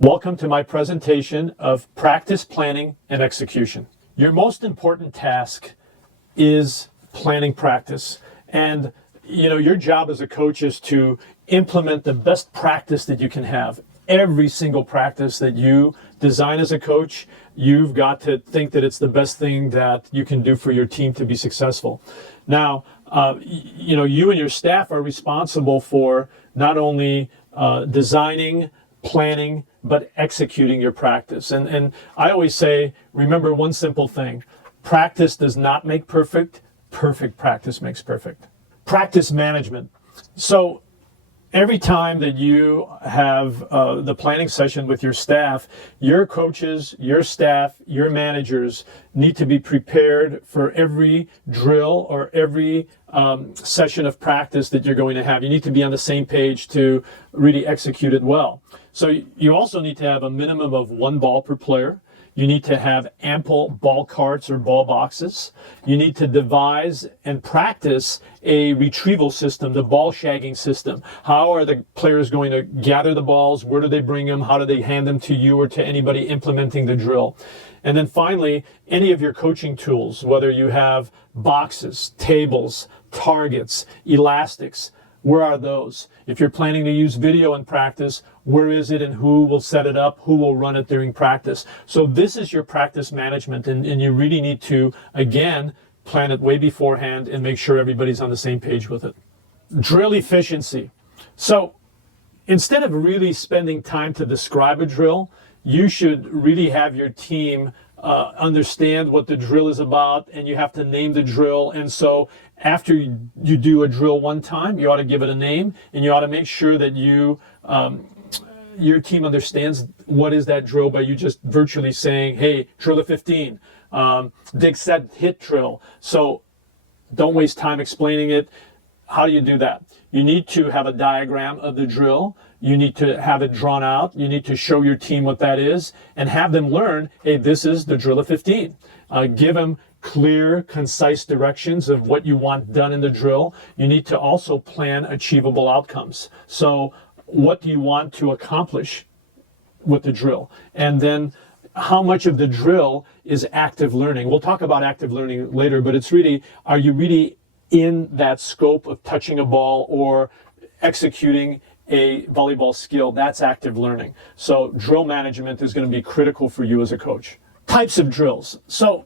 Welcome to my presentation of practice planning and execution. Your most important task is planning practice. And your job as a coach is to implement the best practice that you can have. Every single practice that you design as a coach, you've got to think that it's the best thing that you can do for your team to be successful. Now, you and your staff are responsible for not only designing, planning, but executing your practice. And I always say, remember one simple thing: practice does not make perfect, perfect practice makes perfect. Practice management. So every time that you have the planning session with your staff, your coaches, your staff, your managers need to be prepared for every drill or every session of practice that you're going to have. You need to be on the same page to really execute it well. So you also need to have a minimum of 1 ball per player. You need to have ample ball carts or ball boxes. You need to devise and practice a retrieval system, the ball shagging system. How are the players going to gather the balls? Where do they bring them? How do they hand them to you or to anybody implementing the drill? And then finally, any of your coaching tools, whether you have boxes, tables, targets, elastics, where are those? If you're planning to use video in practice, where is it and who will set it up? Who will run it during practice? So this is your practice management, and you really need to, again, plan it way beforehand and make sure everybody's on the same page with it. Drill efficiency. So instead of really spending time to describe a drill, you should really have your team understand what the drill is about, and you have to name the drill. And so after you do a drill one time, you ought to give it a name, and you ought to make sure that your team understands what is that drill by you just virtually saying, hey, drill of 15, dig, set, hit drill. So don't waste time explaining it. How do you do that? You need to have a diagram of the drill. You need to have it drawn out. You need to show your team what that is and have them learn, hey, this is the drill of 15. Give them clear, concise directions of what you want done in the drill. You need to also plan achievable outcomes. So what do you want to accomplish with the drill? And then how much of the drill is active learning? We'll talk about active learning later, but it's really, are you really in that scope of touching a ball or executing a volleyball skill? That's active learning. So drill management is going to be critical for you as a coach. Types of drills. So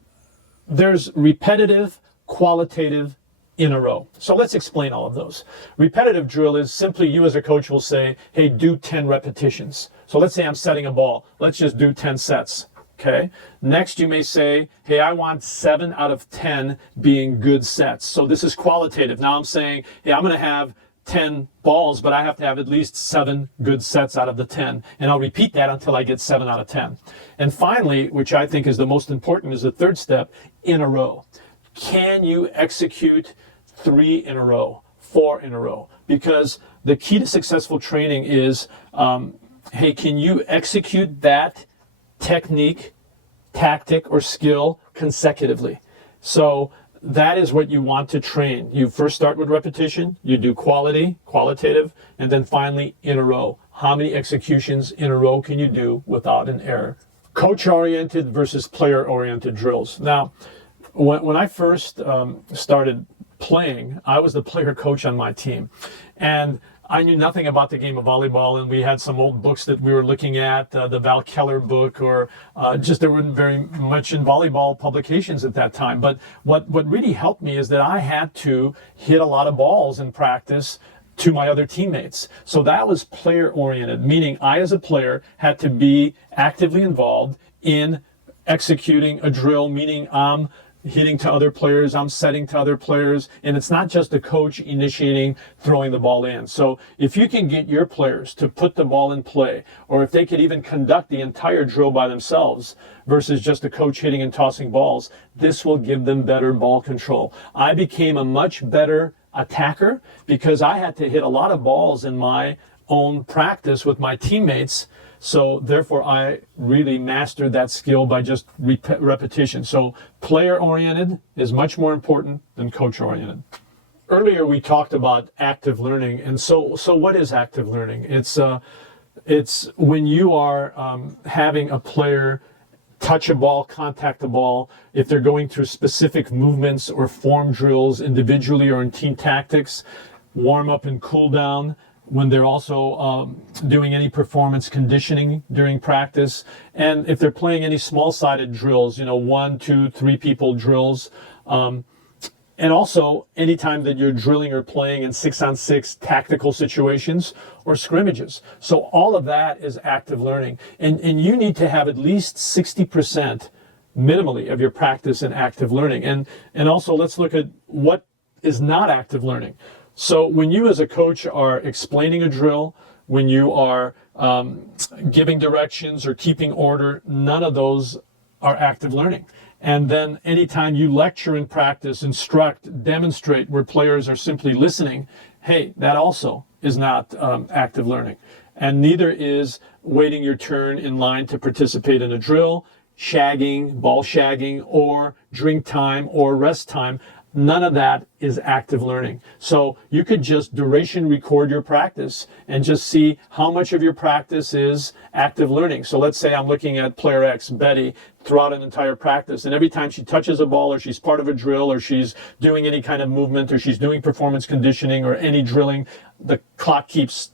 there's repetitive, qualitative, in a row. So let's explain all of those. Repetitive drill is simply you as a coach will say, hey, do 10 repetitions. So let's say I'm setting a ball. Let's just do 10 sets. Okay. Next, you may say, hey, I want 7 out of 10 being good sets. So this is qualitative. Now I'm saying, hey, I'm going to have 10 balls, but I have to have at least 7 good sets out of the 10. And I'll repeat that until I get 7 out of 10. And finally, which I think is the most important, is the third step, in a row. Can you execute 3 in a row, 4 in a row? Because the key to successful training is, hey, can you execute that technique, tactic, or skill consecutively? So that is what you want to train. You first start with repetition, you do qualitative, and then finally in a row. How many executions in a row can you do without an error? Coach-oriented versus player-oriented drills. Now, when I first started playing, I was the player coach on my team. And I knew nothing about the game of volleyball, and we had some old books that we were looking at, the Val Keller book, or just there weren't very much in volleyball publications at that time. But what really helped me is that I had to hit a lot of balls in practice to my other teammates. So that was player-oriented, meaning I as a player had to be actively involved in executing a drill, meaning I'm hitting to other players, I'm setting to other players, and it's not just the coach initiating throwing the ball in. So if you can get your players to put the ball in play, or if they could even conduct the entire drill by themselves versus just a coach hitting and tossing balls, this will give them better ball control. I became a much better attacker because I had to hit a lot of balls in my own practice with my teammates. So therefore, I really mastered that skill by just repetition. So player-oriented is much more important than coach-oriented. Earlier, we talked about active learning. And so what is active learning? It's It's when you are having a player touch a ball, contact the ball, if they're going through specific movements or form drills individually or in team tactics, warm up and cool down, when they're also doing any performance conditioning during practice, and if they're playing any small-sided drills, 1, 2, 3 people drills, and also anytime that you're drilling or playing in 6-on-6 tactical situations or scrimmages. So all of that is active learning. And you need to have at least 60% minimally of your practice in active learning. And also let's look at what is not active learning. So when you as a coach are explaining a drill, when you are giving directions or keeping order, none of those are active learning. And then anytime you lecture in practice, instruct, demonstrate where players are simply listening, hey, that also is not active learning. And neither is waiting your turn in line to participate in a drill, shagging, ball shagging, or drink time or rest time. None of that is active learning. So you could just duration record your practice and just see how much of your practice is active learning. So let's say I'm looking at player X, Betty, throughout an entire practice, and every time she touches a ball or she's part of a drill or she's doing any kind of movement or she's doing performance conditioning or any drilling, the clock keeps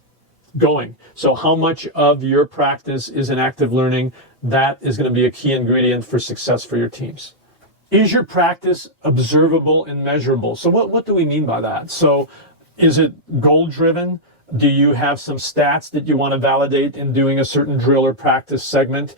going. So how much of your practice is in active learning? That is going to be a key ingredient for success for your teams. Is your practice observable and measurable? So what do we mean by that? So is it goal-driven? Do you have some stats that you want to validate in doing a certain drill or practice segment?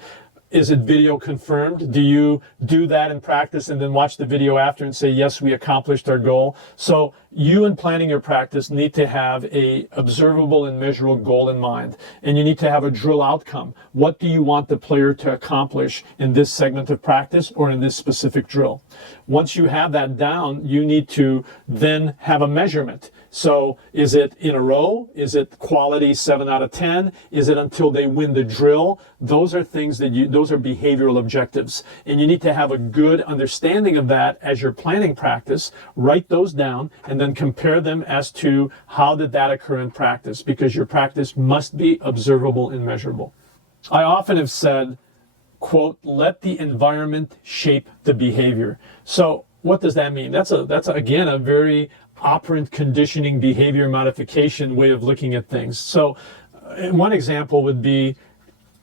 Is it video confirmed? Do you do that in practice and then watch the video after and say, yes, we accomplished our goal? So you in planning your practice need to have a observable and measurable goal in mind. And you need to have a drill outcome. What do you want the player to accomplish in this segment of practice or in this specific drill? Once you have that down, you need to then have a measurement. So is it in a row? Is it quality 7 out of 10? Is it until they win the drill? Those are things those are behavioral objectives. And you need to have a good understanding of that as you're planning practice. Write those down and then compare them as to how did that occur in practice, because your practice must be observable and measurable. I often have said, quote, let the environment shape the behavior. So what does that mean? That's again a very operant conditioning behavior modification way of looking at things. So one example would be,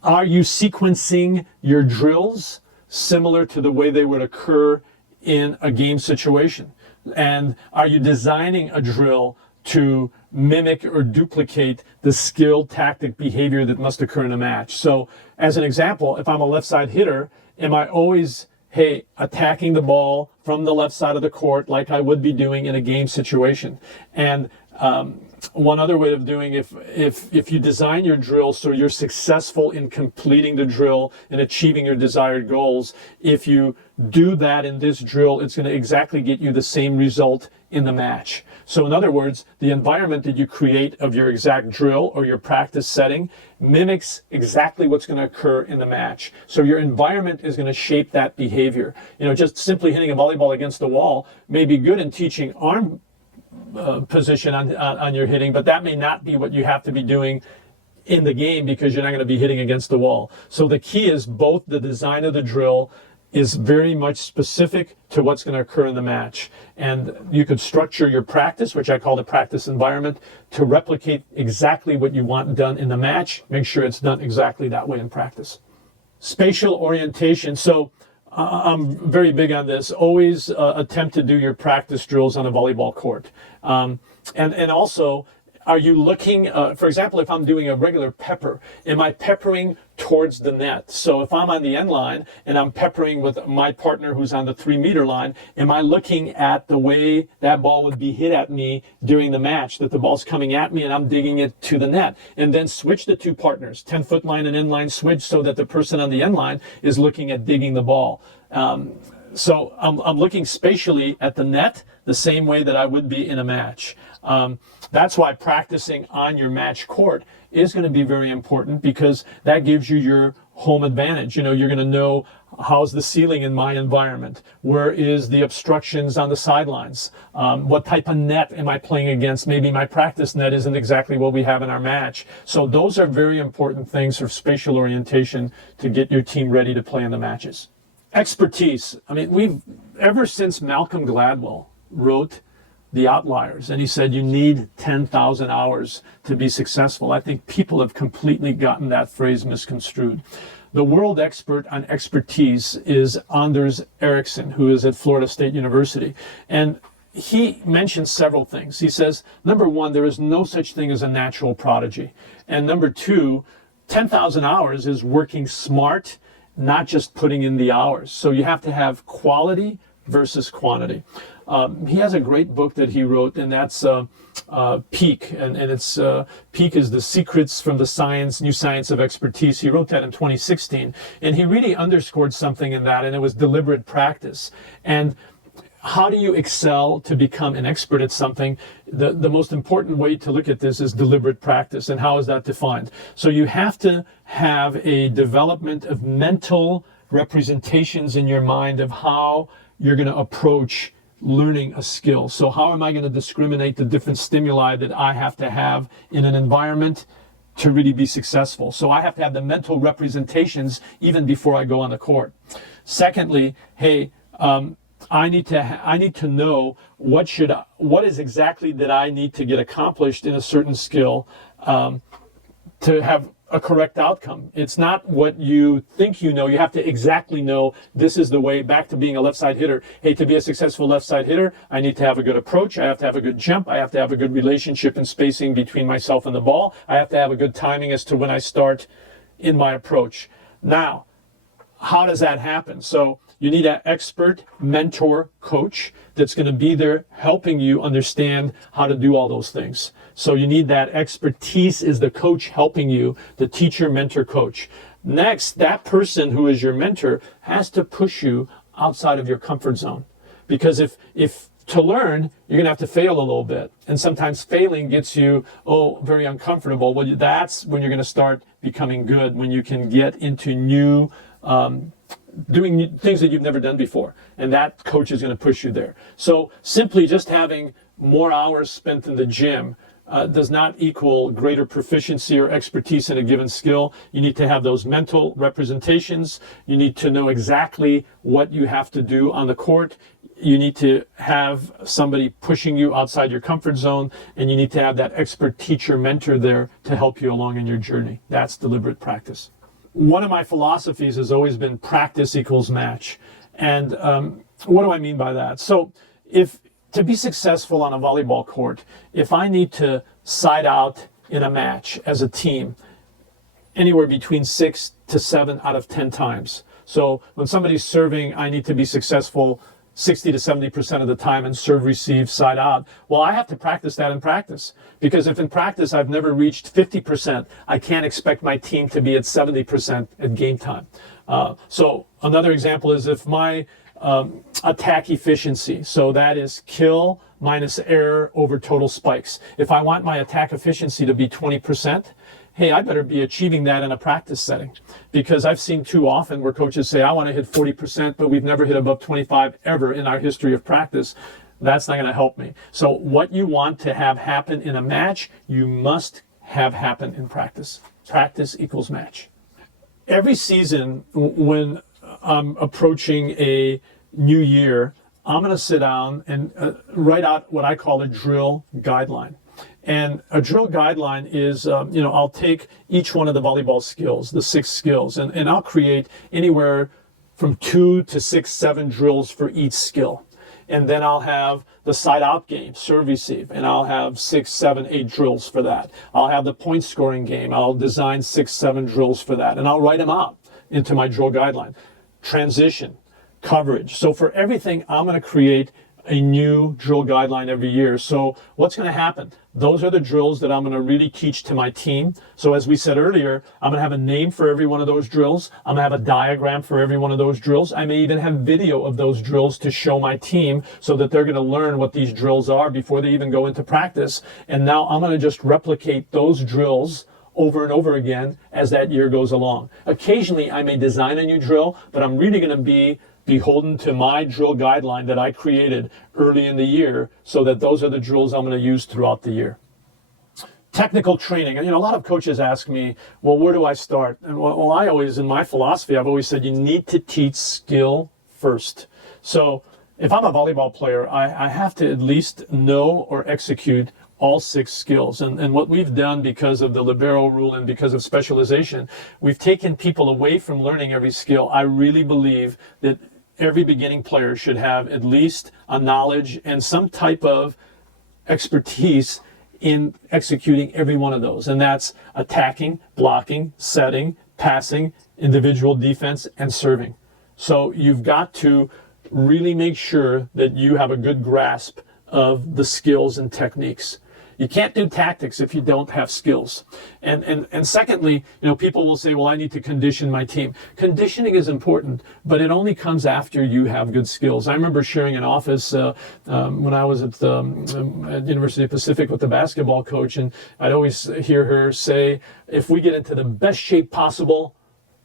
are you sequencing your drills similar to the way they would occur in a game situation? And are you designing a drill to mimic or duplicate the skilled tactic behavior that must occur in a match? So as an example, if I'm a left side hitter, am I always attacking the ball from the left side of the court like I would be doing in a game situation? And one other way of doing, if you design your drill so you're successful in completing the drill and achieving your desired goals, if you do that in this drill, it's going to exactly get you the same result in the match. So in other words, the environment that you create of your exact drill or your practice setting mimics exactly what's going to occur in the match. So your environment is going to shape that behavior. Just simply hitting a volleyball against the wall may be good in teaching arm position on your hitting, but that may not be what you have to be doing in the game, because you're not going to be hitting against the wall. So the key is both the design of the drill is very much specific to what's going to occur in the match. And you could structure your practice, which I call the practice environment, to replicate exactly what you want done in the match. Make sure it's done exactly that way in practice. Spatial orientation. So I'm very big on this. Always attempt to do your practice drills on a volleyball court. And also, are you looking, for example, if I'm doing a regular pepper, am I peppering towards the net? So if I'm on the end line and I'm peppering with my partner who's on the 3-meter line, am I looking at the way that ball would be hit at me during the match, that the ball's coming at me and I'm digging it to the net? And then switch the two partners, 10-foot line and end line switch, so that the person on the end line is looking at digging the ball. So I'm looking spatially at the net the same way that I would be in a match. That's why practicing on your match court is going to be very important, because that gives you your home advantage. You're going to know How's the ceiling in my environment? Where is the obstructions on the sidelines? What type of net am I playing against? Maybe my practice net isn't exactly what we have in our match. So those are very important things for spatial orientation to get your team ready to play in the matches. Expertise. I mean, ever since Malcolm Gladwell wrote The Outliers, and he said you need 10,000 hours to be successful, I think people have completely gotten that phrase misconstrued. The world expert on expertise is Anders Ericsson, who is at Florida State University. And he mentions several things. He says, number one, there is no such thing as a natural prodigy. And number two, 10,000 hours is working smart, not just putting in the hours. So you have to have quality versus quantity. He has a great book that he wrote, and that's Peak, and it's Peak is the secrets from the new science of expertise. He wrote that in 2016, and he really underscored something in that, and it was deliberate practice. And how do you excel to become an expert at something? The most important way to look at this is deliberate practice. And how is that defined? So you have to have a development of mental representations in your mind of how you're going to approach learning a skill. So how am I going to discriminate the different stimuli that I have to have in an environment to really be successful? So I have to have the mental representations even before I go on the court. Secondly, hey, I need to know what is exactly that I need to get accomplished in a certain skill to have a correct outcome. It's not what you think you know. You have to exactly know this is the way. Back to being a left side hitter. Hey, to be a successful left side hitter, I need to have a good approach. I have to have a good jump. I have to have a good relationship and spacing between myself and the ball. I have to have a good timing as to when I start in my approach. Now, how does that happen? So you need an expert mentor coach that's going to be there helping you understand how to do all those things. So you need that expertise is the coach helping you, the teacher, mentor, coach. Next, that person who is your mentor has to push you outside of your comfort zone. Because if to learn, you're going to have to fail a little bit. And sometimes failing gets you, very uncomfortable. Well, that's when you're going to start becoming good, when you can get into new doing things that you've never done before. And that coach is going to push you there. So simply just having more hours spent in the gym does not equal greater proficiency or expertise in a given skill. You need to have those mental representations. You need to know exactly what you have to do on the court. You need to have somebody pushing you outside your comfort zone, and you need to have that expert teacher mentor there to help you along in your journey. That's deliberate practice. One of my philosophies has always been practice equals match. And what do I mean by that? So to be successful on a volleyball court, if I need to side out in a match as a team, anywhere between 6 to 7 out of 10 times. So when somebody's serving, I need to be successful 60 to 70% of the time and serve, receive, side out. Well, I have to practice that in practice, because if in practice I've never reached 50%, I can't expect my team to be at 70% at game time. So another example is if my attack efficiency, so that is kill minus error over total spikes. If I want my attack efficiency to be 20%, hey, I better be achieving that in a practice setting, because I've seen too often where coaches say, I want to hit 40%, but we've never hit above 25 ever in our history of practice. That's not going to help me. So what you want to have happen in a match, you must have happen in practice. Practice equals match. Every season when I'm approaching a new year, I'm going to sit down and write out what I call a drill guideline. And a drill guideline is, I'll take each one of the volleyball skills, the 6 skills, and I'll create anywhere from 2 to 6, 7 drills for each skill. And then I'll have the side out game, serve, receive, and I'll have 6, 7, 8 drills for that. I'll have the point scoring game. I'll design 6, 7 drills for that, and I'll write them out into my drill guideline. Transition, coverage. So for everything, I'm going to create a new drill guideline every year. So what's going to happen? Those are the drills that I'm going to really teach to my team. So as we said earlier, I'm going to have a name for every one of those drills. I'm going to have a diagram for every one of those drills. I may even have video of those drills to show my team so that they're going to learn what these drills are before they even go into practice. And now I'm going to just replicate those drills over and over again as that year goes along. Occasionally, I may design a new drill, but I'm really going to be beholden to my drill guideline that I created early in the year, so that those are the drills I'm going to use throughout the year. Technical training. And a lot of coaches ask me, well, where do I start? And well, I always, in my philosophy, I've always said you need to teach skill first. So if I'm a volleyball player, I have to at least know or execute all 6 skills. And what we've done because of the libero rule and because of specialization, we've taken people away from learning every skill. I really believe that every beginning player should have at least a knowledge and some type of expertise in executing every one of those. And that's attacking, blocking, setting, passing, individual defense, and serving. So you've got to really make sure that you have a good grasp of the skills and techniques. You can't do tactics if you don't have skills. And secondly, people will say, well, I need to condition my team. Conditioning is important, but it only comes after you have good skills. I remember sharing an office when I was at University of Pacific with the basketball coach, and I'd always hear her say, if we get into the best shape possible,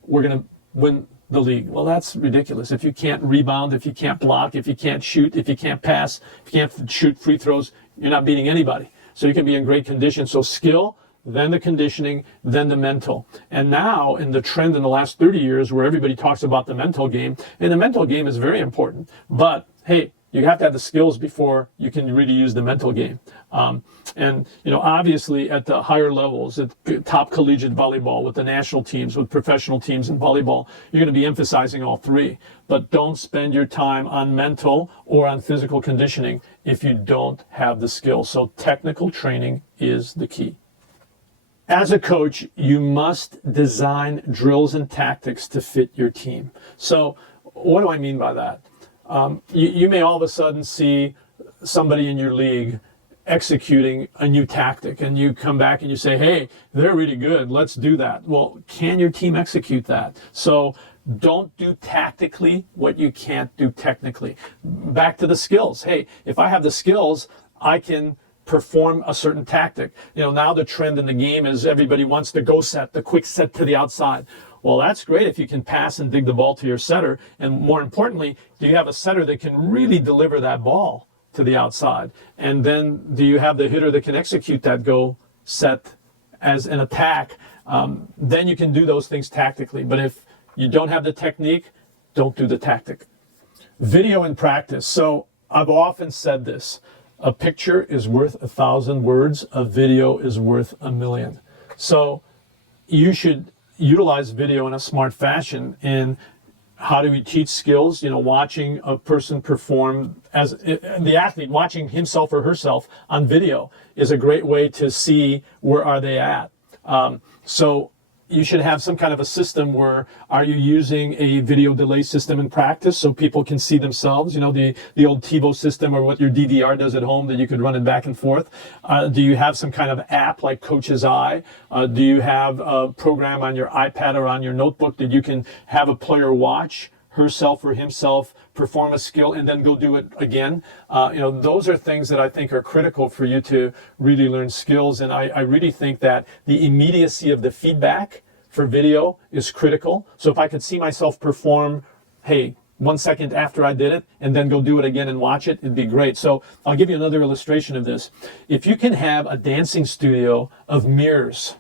we're going to win the league. Well, that's ridiculous. If you can't rebound, if you can't block, if you can't shoot, if you can't pass, if you can't shoot free throws, you're not beating anybody. So you can be in great condition. So skill, then the conditioning, then the mental. And now in the trend in the last 30 years where everybody talks about the mental game, and the mental game is very important, but hey, you have to have the skills before you can really use the mental game. And obviously at the higher levels, at top collegiate volleyball, with the national teams, with professional teams in volleyball, you're going to be emphasizing all 3. But don't spend your time on mental or on physical conditioning if you don't have the skills. So technical training is the key. As a coach, you must design drills and tactics to fit your team. So what do I mean by that? You may all of a sudden see somebody in your league executing a new tactic, and you come back and you say, hey, they're really good, let's do that. Well, can your team execute that? So don't do tactically what you can't do technically. Back to the skills. Hey, if I have the skills, I can perform a certain tactic. Now the trend in the game is everybody wants the go set, the quick set to the outside. Well, that's great if you can pass and dig the ball to your setter. And more importantly, do you have a setter that can really deliver that ball to the outside? And then do you have the hitter that can execute that go set as an attack? Then you can do those things tactically. But if you don't have the technique, don't do the tactic. Video in practice. So I've often said this. A picture is worth 1,000 words. A video is worth 1,000,000. So you should utilize video in a smart fashion. In how do we teach skills? Watching a person perform, as the athlete watching himself or herself on video is a great way to see where are they at. So you should have some kind of a system where, are you using a video delay system in practice so people can see themselves? The old TiVo system, or what your DVR does at home that you could run it back and forth. Do you have some kind of app like Coach's Eye? Do you have a program on your iPad or on your notebook that you can have a player watch herself or himself perform a skill and then go do it again? Those are things that I think are critical for you to really learn skills. And I really think that the immediacy of the feedback for video is critical. So if I could see myself perform, hey, 1 second after I did it, and then go do it again and watch it, it'd be great. So I'll give you another illustration of this. If you can have a dancing studio of mirrors,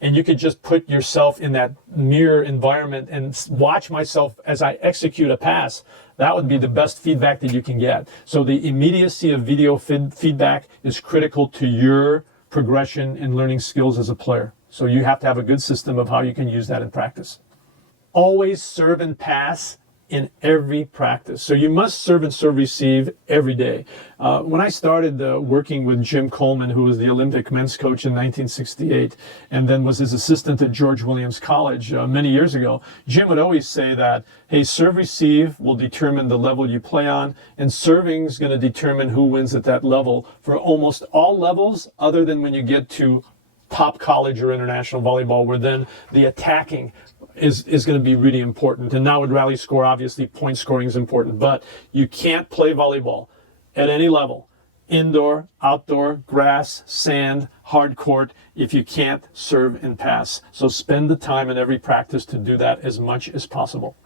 and you could just put yourself in that mirror environment and watch myself as I execute a pass, that would be the best feedback that you can get. So the immediacy of video feedback is critical to your progression in learning skills as a player. So you have to have a good system of how you can use that in practice. Always serve and pass in every practice. So you must serve and serve receive every day. When I started working with Jim Coleman, who was the Olympic men's coach in 1968, and then was his assistant at George Williams College many years ago, Jim would always say that, hey, serve receive will determine the level you play on, and serving is going to determine who wins at that level for almost all levels, other than when you get to top college or international volleyball, where then the attacking is going to be really important. And now with rally score, obviously point scoring is important, but you can't play volleyball at any level indoor, outdoor, grass, sand, hard court, if you can't serve and pass. So spend the time in every practice to do that as much as possible.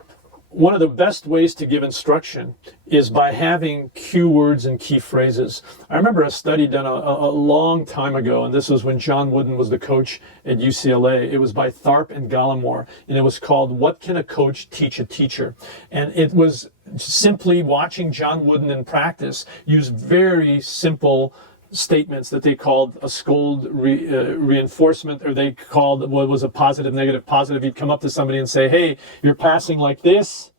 One of the best ways to give instruction is by having cue words and key phrases. I remember a study done a long time ago, and this was when John Wooden was the coach at UCLA. It was by Tharp and Gallimore, and it was called "What Can a Coach Teach a Teacher?" And it was simply watching John Wooden in practice use very simple statements that they called a scold reinforcement, or they called what was a positive, negative, positive. He'd come up to somebody and say, hey, you're passing like this.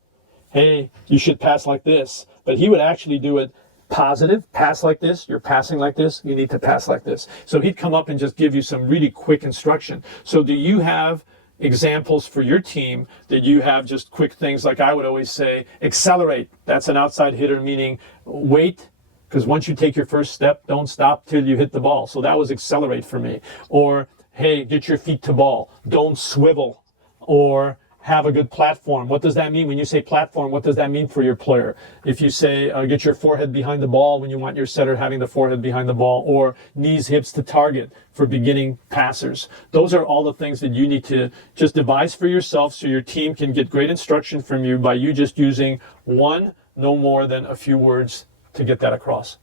Hey, you should pass like this. But he would actually do it positive, pass like this, you're passing like this, you need to pass like this. So he'd come up and just give you some really quick instruction. So do you have examples for your team that you have just quick things like I would always say, accelerate. That's an outside hitter, meaning wait, because once you take your first step, don't stop till you hit the ball. So that was accelerate for me. Or, hey, get your feet to ball. Don't swivel. Or have a good platform. What does that mean? When you say platform, what does that mean for your player? If you say get your forehead behind the ball when you want your setter having the forehead behind the ball, or knees, hips to target for beginning passers. Those are all the things that you need to just devise for yourself so your team can get great instruction from you by you just using one, no more than a few words to get that across.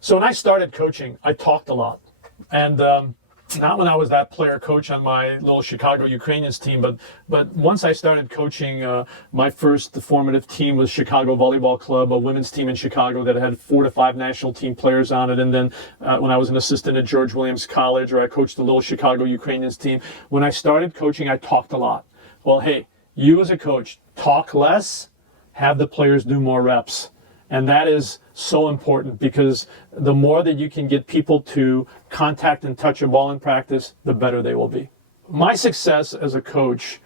So when I started coaching, I talked a lot. And not when I was that player coach on my little Chicago Ukrainians team, but once I started coaching, my first formative team was Chicago Volleyball Club, a women's team in Chicago that had 4 to 5 national team players on it. And then when I was an assistant at George Williams College, or I coached the little Chicago Ukrainians team, when I started coaching, I talked a lot. Well, hey, you as a coach, talk less, have the players do more reps. And that is so important, because the more that you can get people to contact and touch a ball in practice, the better they will be. My success as a coach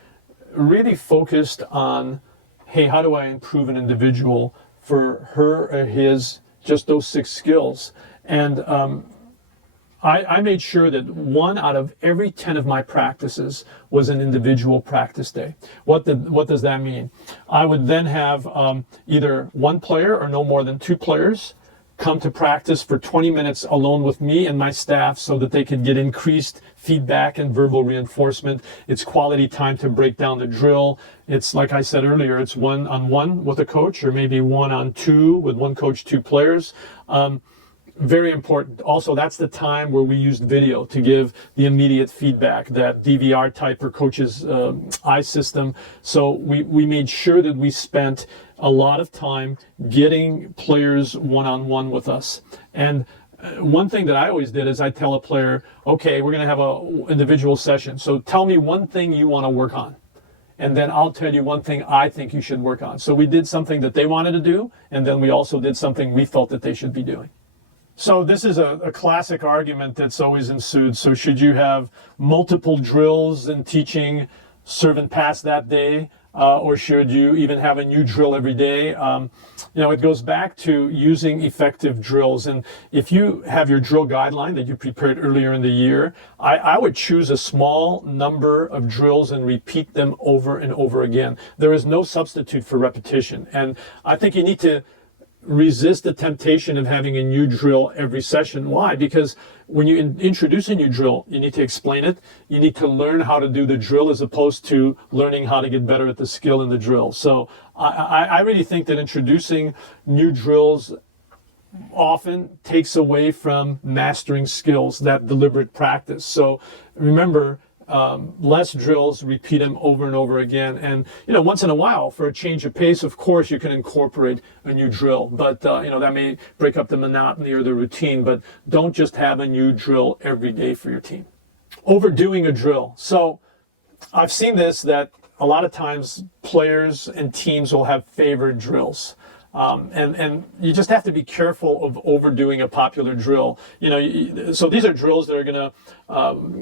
really focused on, hey, how do I improve an individual for her or his, just those 6 skills? And I made sure that 1 out of every 10 of my practices was an individual practice day. What does that mean? I would then have either 1 player or no more than 2 players come to practice for 20 minutes alone with me and my staff so that they could get increased feedback and verbal reinforcement. It's quality time to break down the drill. It's, like I said earlier, it's 1-on-1 with a coach, or maybe 1-on-2 with 1 coach, 2 players. Very important. Also, that's the time where we used video to give the immediate feedback, that DVR type or coach's eye system. So we made sure that we spent a lot of time getting players one-on-one with us. And one thing that I always did is I tell a player, okay, we're going to have an individual session. So tell me one thing you want to work on. And then I'll tell you one thing I think you should work on. So we did something that they wanted to do, and then we also did something we felt that they should be doing. So this is a classic argument that's always ensued. So should you have multiple drills in teaching serve and pass that day, or should you even have a new drill every day? It goes back to using effective drills. And if you have your drill guideline that you prepared earlier in the year, I would choose a small number of drills and repeat them over and over again. There is no substitute for repetition. And I think you need to resist the temptation of having a new drill every session. Why? Because when you introduce a new drill, you need to explain it. You need to learn how to do the drill as opposed to learning how to get better at the skill in the drill. So I really think that introducing new drills often takes away from mastering skills, that deliberate practice. So remember, less drills, repeat them over and over again. And, once in a while, for a change of pace, of course, you can incorporate a new drill. But, that may break up the monotony or the routine. But don't just have a new drill every day for your team. Overdoing a drill. So I've seen this, that a lot of times players and teams will have favorite drills. And you just have to be careful of overdoing a popular drill. So these are drills that are going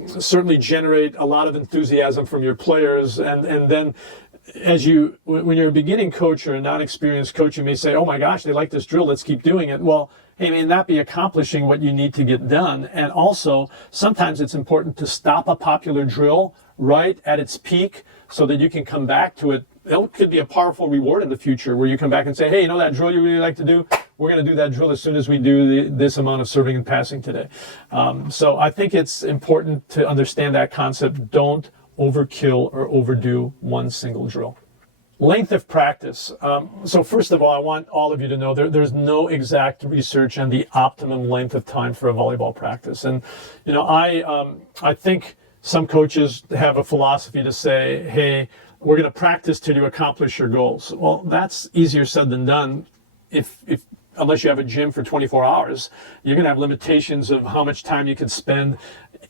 to certainly generate a lot of enthusiasm from your players. And then when you're a beginning coach or a non-experienced coach, you may say, oh my gosh, they like this drill, let's keep doing it. Well, hey, may not be accomplishing what you need to get done. And also, sometimes it's important to stop a popular drill right at its peak so that you can come back to it. It could be a powerful reward in the future where you come back and say, hey, that drill you really like to do, we're going to do that drill as soon as we do this amount of serving and passing today. So I think it's important to understand that concept. Don't overkill or overdo one single drill. Length of practice. So first of all, I want all of you to know there's no exact research on the optimum length of time for a volleyball practice. And, I think some coaches have a philosophy to say, hey, we're going to practice till you accomplish your goals. Well, that's easier said than done. Unless you have a gym for 24 hours, you're going to have limitations of how much time you can spend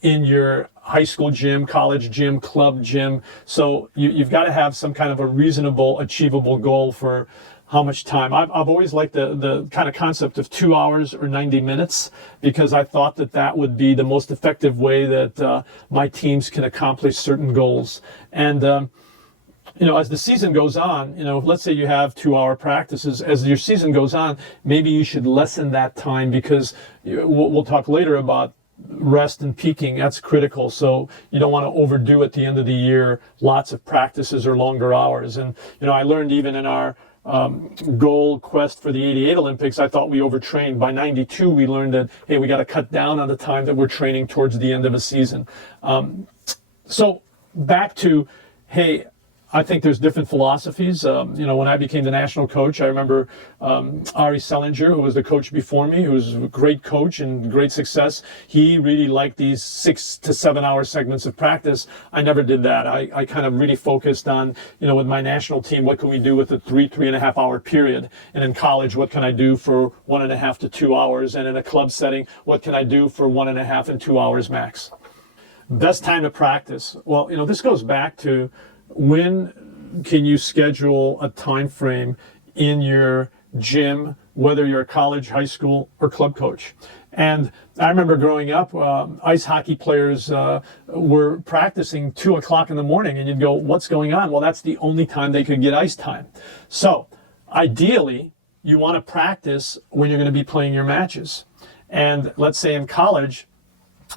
in your high school gym, college gym, club gym. So you've got to have some kind of a reasonable, achievable goal for how much time. I've always liked the kind of concept of 2 hours or 90 minutes because I thought that would be the most effective way that my teams can accomplish certain goals. And as the season goes on, let's say you have 2-hour practices. As your season goes on, maybe you should lessen that time because we'll talk later about rest and peaking. That's critical. So you don't want to overdo at the end of the year, lots of practices or longer hours. And, I learned even in our goal quest for the 88 Olympics, I thought we overtrained. By 92, we learned that, hey, we got to cut down on the time that we're training towards the end of a season. So back to, hey, I think there's different philosophies. When I became the national coach, I remember Ari Selinger, who was the coach before me, who was a great coach and great success. He really liked these 6 to 7 hour segments of practice. I never did that. I kind of really focused on, with my national team, what can we do with a 3.5 hour period? And in college, what can I do for 1.5 to 2 hours? And in a club setting, what can I do for 1.5 and 2 hours max? Best time to practice. Well, this goes back to when can you schedule a time frame in your gym, whether you're a college, high school, or club coach. And I remember growing up, ice hockey players were practicing 2 o'clock in the morning, and you'd go, what's going on? Well, that's the only time they could get ice time. So ideally, you want to practice when you're going to be playing your matches. And let's say in college,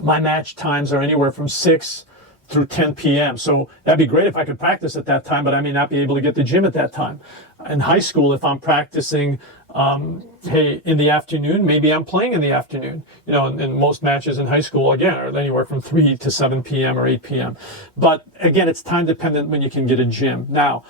my match times are anywhere from 6 through 10 p.m. So that'd be great if I could practice at that time, but I may not be able to get to the gym at that time. In high school, if I'm practicing, in the afternoon, maybe I'm playing in the afternoon. And most matches in high school, again, are anywhere from 3 to 7 p.m. or 8 p.m. But again, it's time dependent when you can get a gym. Now,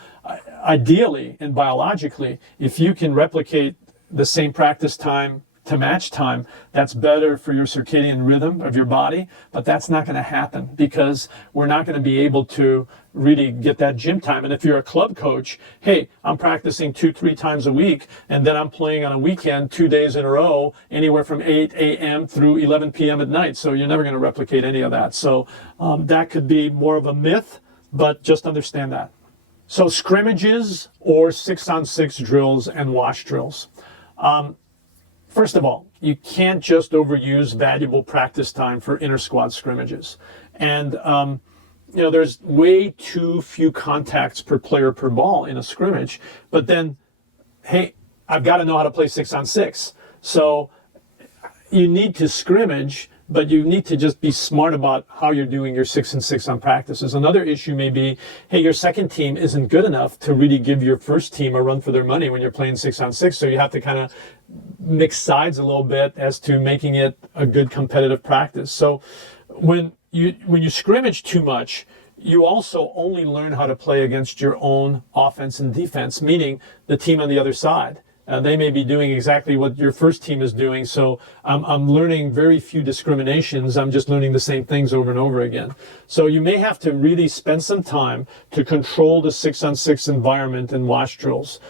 ideally and biologically, if you can replicate the same practice time to match time, that's better for your circadian rhythm of your body, but that's not going to happen because we're not going to be able to really get that gym time. And if you're a club coach, hey, I'm practicing 2-3 times a week, and then I'm playing on a weekend 2 days in a row, anywhere from 8 a.m. through 11 p.m. at night. So you're never going to replicate any of that. So that could be more of a myth, but just understand that. So scrimmages or 6-on-6 drills and wash drills. First of all, you can't just overuse valuable practice time for inter-squad scrimmages. And, there's way too few contacts per player per ball in a scrimmage. But then, hey, I've got to know how to play 6-on-6. So you need to scrimmage, but you need to just be smart about how you're doing your 6-on-6 on practices. Another issue may be, hey, your second team isn't good enough to really give your first team a run for their money when you're playing 6-on-6. So you have to kind of mix sides a little bit as to making it a good competitive practice. So when you scrimmage too much, you also only learn how to play against your own offense and defense, meaning the team on the other side. They may be doing exactly what your first team is doing. So I'm learning very few discriminations. I'm just learning the same things over and over again. So you may have to really spend some time to control the 6-on-6 environment and wash drills.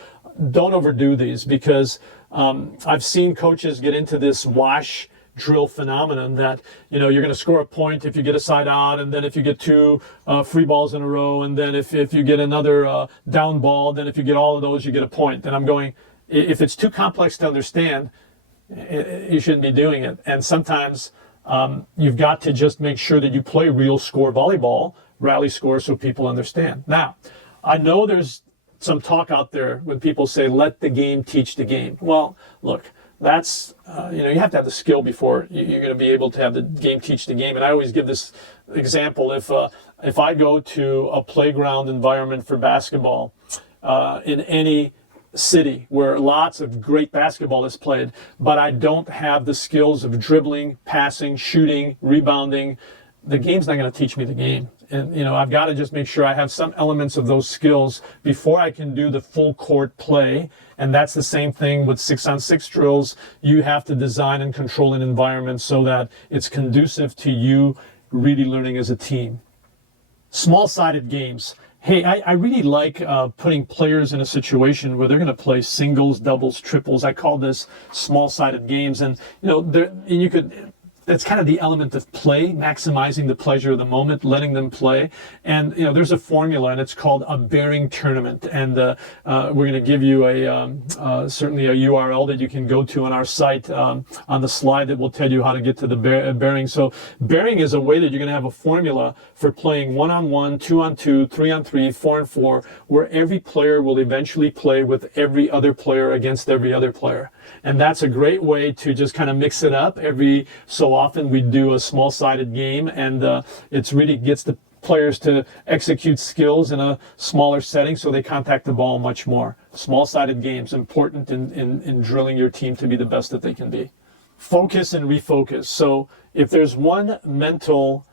Don't overdo these because I've seen coaches get into this wash drill phenomenon that, you're going to score a point if you get a side out, and then if you get 2 free balls in a row, and then if you get another down ball, then if you get all of those, you get a point. And I'm going, if it's too complex to understand, you shouldn't be doing it. And sometimes you've got to just make sure that you play real score volleyball, rally score, so people understand. Now, I know there's some talk out there when people say, let the game teach the game. Well, look, that's, you have to have the skill before you're going to be able to have the game teach the game. And I always give this example. If I go to a playground environment for basketball in any city where lots of great basketball is played, but I don't have the skills of dribbling, passing, shooting, rebounding, the game's not going to teach me the game. And, I've got to just make sure I have some elements of those skills before I can do the full court play. And that's the same thing with 6-on-6 drills. You have to design and control an environment so that it's conducive to you really learning as a team. Small-sided games. Hey, I really like putting players in a situation where they're going to play singles, doubles, triples. I call this small-sided games. And, you could... That's kind of the element of play, maximizing the pleasure of the moment, letting them play. And, there's a formula, and it's called a bearing tournament. And we're going to give you certainly a URL that you can go to on our site on the slide that will tell you how to get to the bearing. So bearing is a way that you're going to have a formula for playing 1-on-1, 2-on-2, 3-on-3, 4-on-4, where every player will eventually play with every other player against every other player. And that's a great way to just kind of mix it up. Every so often we do a small-sided game, and it's really gets the players to execute skills in a smaller setting so they contact the ball much more. Small-sided games, important in drilling your team to be the best that they can be. Focus and refocus. So if there's one mental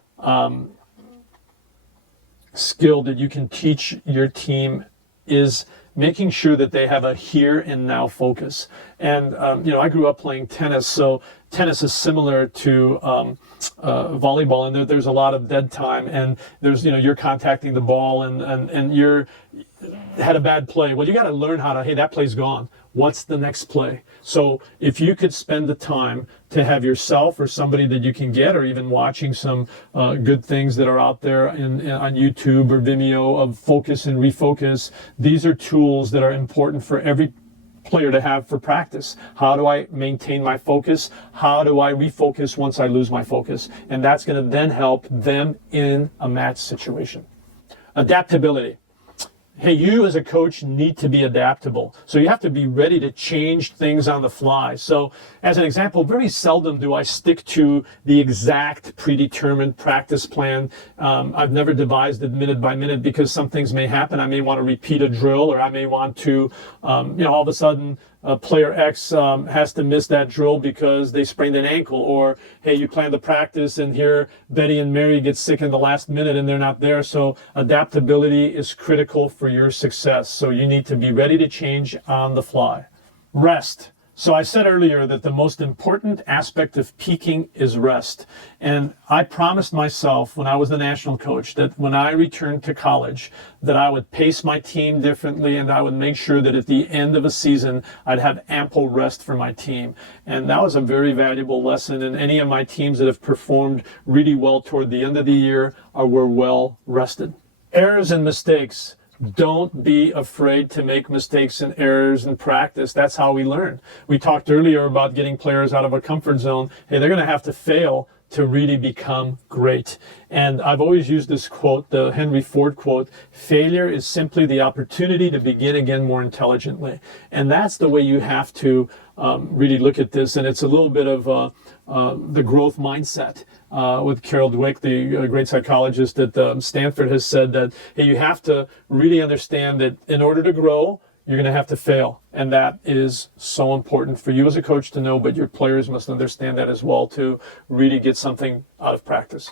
skill that you can teach your team is making sure that they have a here and now focus. And, I grew up playing tennis, so tennis is similar to volleyball, and there's a lot of dead time, and there's, you're contacting the ball and you're had a bad play. Well, you got to learn how to, hey, that play's gone. What's the next play? So if you could spend the time to have yourself or somebody that you can get, or even watching some good things that are out there on YouTube or Vimeo of focus and refocus, these are tools that are important for every player to have for practice. How do I maintain my focus? How do I refocus once I lose my focus? And that's going to then help them in a match situation. Adaptability. Hey, you as a coach need to be adaptable. So you have to be ready to change things on the fly. So as an example, very seldom do I stick to the exact predetermined practice plan. I've never devised it minute by minute because some things may happen. I may want to repeat a drill, or I may want to, all of a sudden, player X has to miss that drill because they sprained an ankle, or hey, you plan to practice and here Betty and Mary get sick in the last minute and they're not there. So adaptability is critical for your success. So you need to be ready to change on the fly. Rest. So I said earlier that the most important aspect of peaking is rest. And I promised myself when I was the national coach that when I returned to college, that I would pace my team differently, and I would make sure that at the end of a season, I'd have ample rest for my team. And that was a very valuable lesson. And any of my teams that have performed really well toward the end of the year were well rested. Errors and mistakes. Don't be afraid to make mistakes and errors in practice. That's how we learn. We talked earlier about getting players out of a comfort zone. Hey, they're going to have to fail to really become great. And I've always used this quote, the Henry Ford quote, failure is simply the opportunity to begin again more intelligently. And that's the way you have to really look at this. And it's a little bit of the growth mindset. With Carol Dweck, the great psychologist at Stanford, has said that hey, you have to really understand that in order to grow, you're going to have to fail. And that is so important for you as a coach to know, but your players must understand that as well to really get something out of practice.